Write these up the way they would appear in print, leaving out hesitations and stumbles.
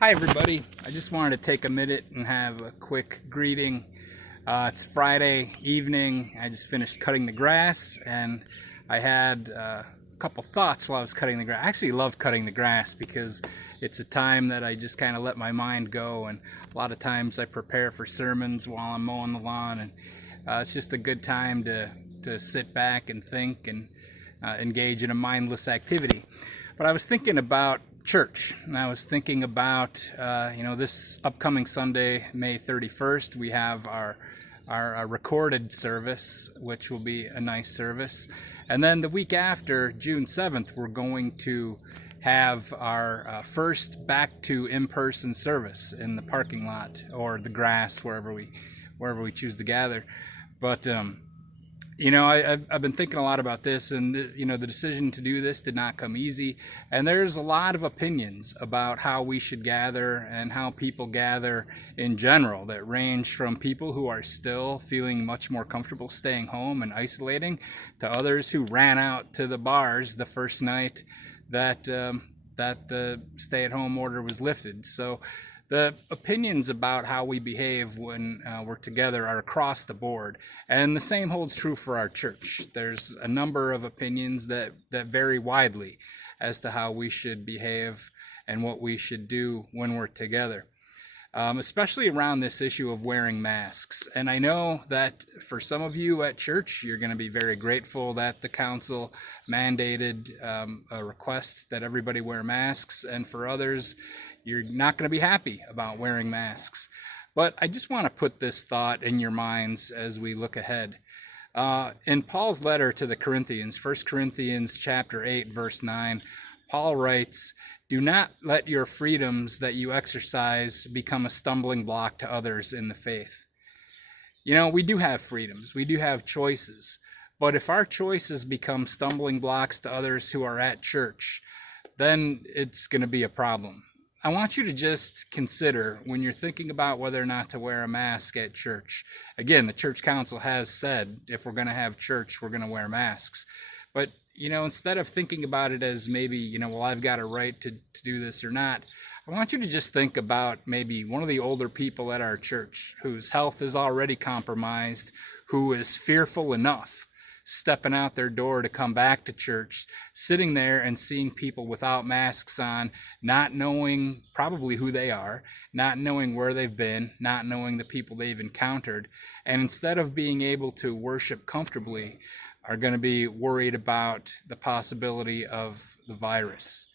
Hi, everybody. I just wanted to take a minute and have a quick greeting. It's Friday evening. I just finished cutting the grass, and I had a couple thoughts while I was cutting the grass. I actually love cutting the grass because it's a time that I just kind of let my mind go, and a lot of times I prepare for sermons while I'm mowing the lawn, and it's just a good time to sit back and think and engage in a mindless activity. But I was thinking about church, and I was thinking about this upcoming Sunday, May 31st, we have our recorded service, which will be a nice service, and then the week after, June 7th, we're going to have our first back to in-person service in the parking lot or the grass, wherever we choose to gather. But I've been thinking a lot about this, and the decision to do this did not come easy. And there's a lot of opinions about how we should gather and how people gather in general that range from people who are still feeling much more comfortable staying home and isolating to others who ran out to the bars the first night that the stay-at-home order was lifted. So the opinions about how we behave when we're together are across the board, and the same holds true for our church. There's a number of opinions that vary widely as to how we should behave and what we should do when we're together, especially around this issue of wearing masks. And I know that for some of you at church, you're going to be very grateful that the council mandated a request that everybody wear masks, and for others, you're not going to be happy about wearing masks. But I just want to put this thought in your minds as we look ahead. In Paul's letter to the Corinthians, 1 Corinthians chapter 8, verse 9, Paul writes, "Do not let your freedoms that you exercise become a stumbling block to others in the faith." We do have freedoms. We do have choices. But if our choices become stumbling blocks to others who are at church, then it's going to be a problem. I want you to just consider when you're thinking about whether or not to wear a mask at church. Again, the church council has said if we're going to have church, we're going to wear masks. But, instead of thinking about it as maybe, well, I've got a right to do this or not, I want you to just think about maybe one of the older people at our church whose health is already compromised, who is fearful enough stepping out their door to come back to church, sitting there and seeing people without masks on, not knowing probably who they are, not knowing where they've been, not knowing the people they've encountered, and instead of being able to worship comfortably, are going to be worried about the possibility of the virus.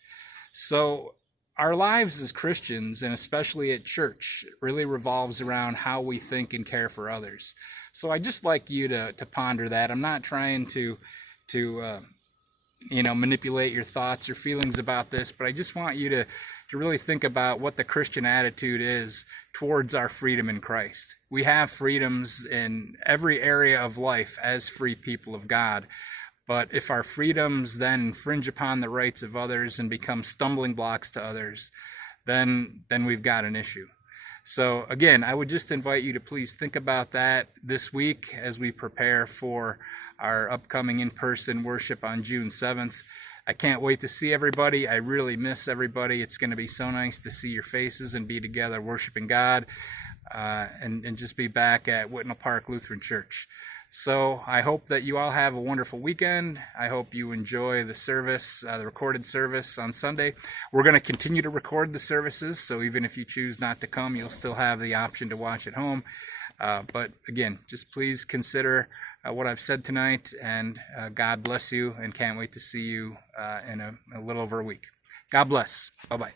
So our lives as Christians, and especially at church, really revolves around how we think and care for others. So I'd just like you to ponder that. I'm not trying to manipulate your thoughts or feelings about this, but I just want you to really think about what the Christian attitude is towards our freedom in Christ. We have freedoms in every area of life as free people of God. But if our freedoms then infringe upon the rights of others and become stumbling blocks to others, then we've got an issue. So again, I would just invite you to please think about that this week as we prepare for our upcoming in-person worship on June 7th. I can't wait to see everybody. I really miss everybody. It's going to be so nice to see your faces and be together worshiping God and just be back at Whitnall Park Lutheran Church. So I hope that you all have a wonderful weekend. I hope you enjoy the service, the recorded service on Sunday. We're going to continue to record the services, so even if you choose not to come, you'll still have the option to watch at home. But again, just please consider what I've said tonight, and God bless you, and can't wait to see you in a little over a week. God bless. Bye-bye.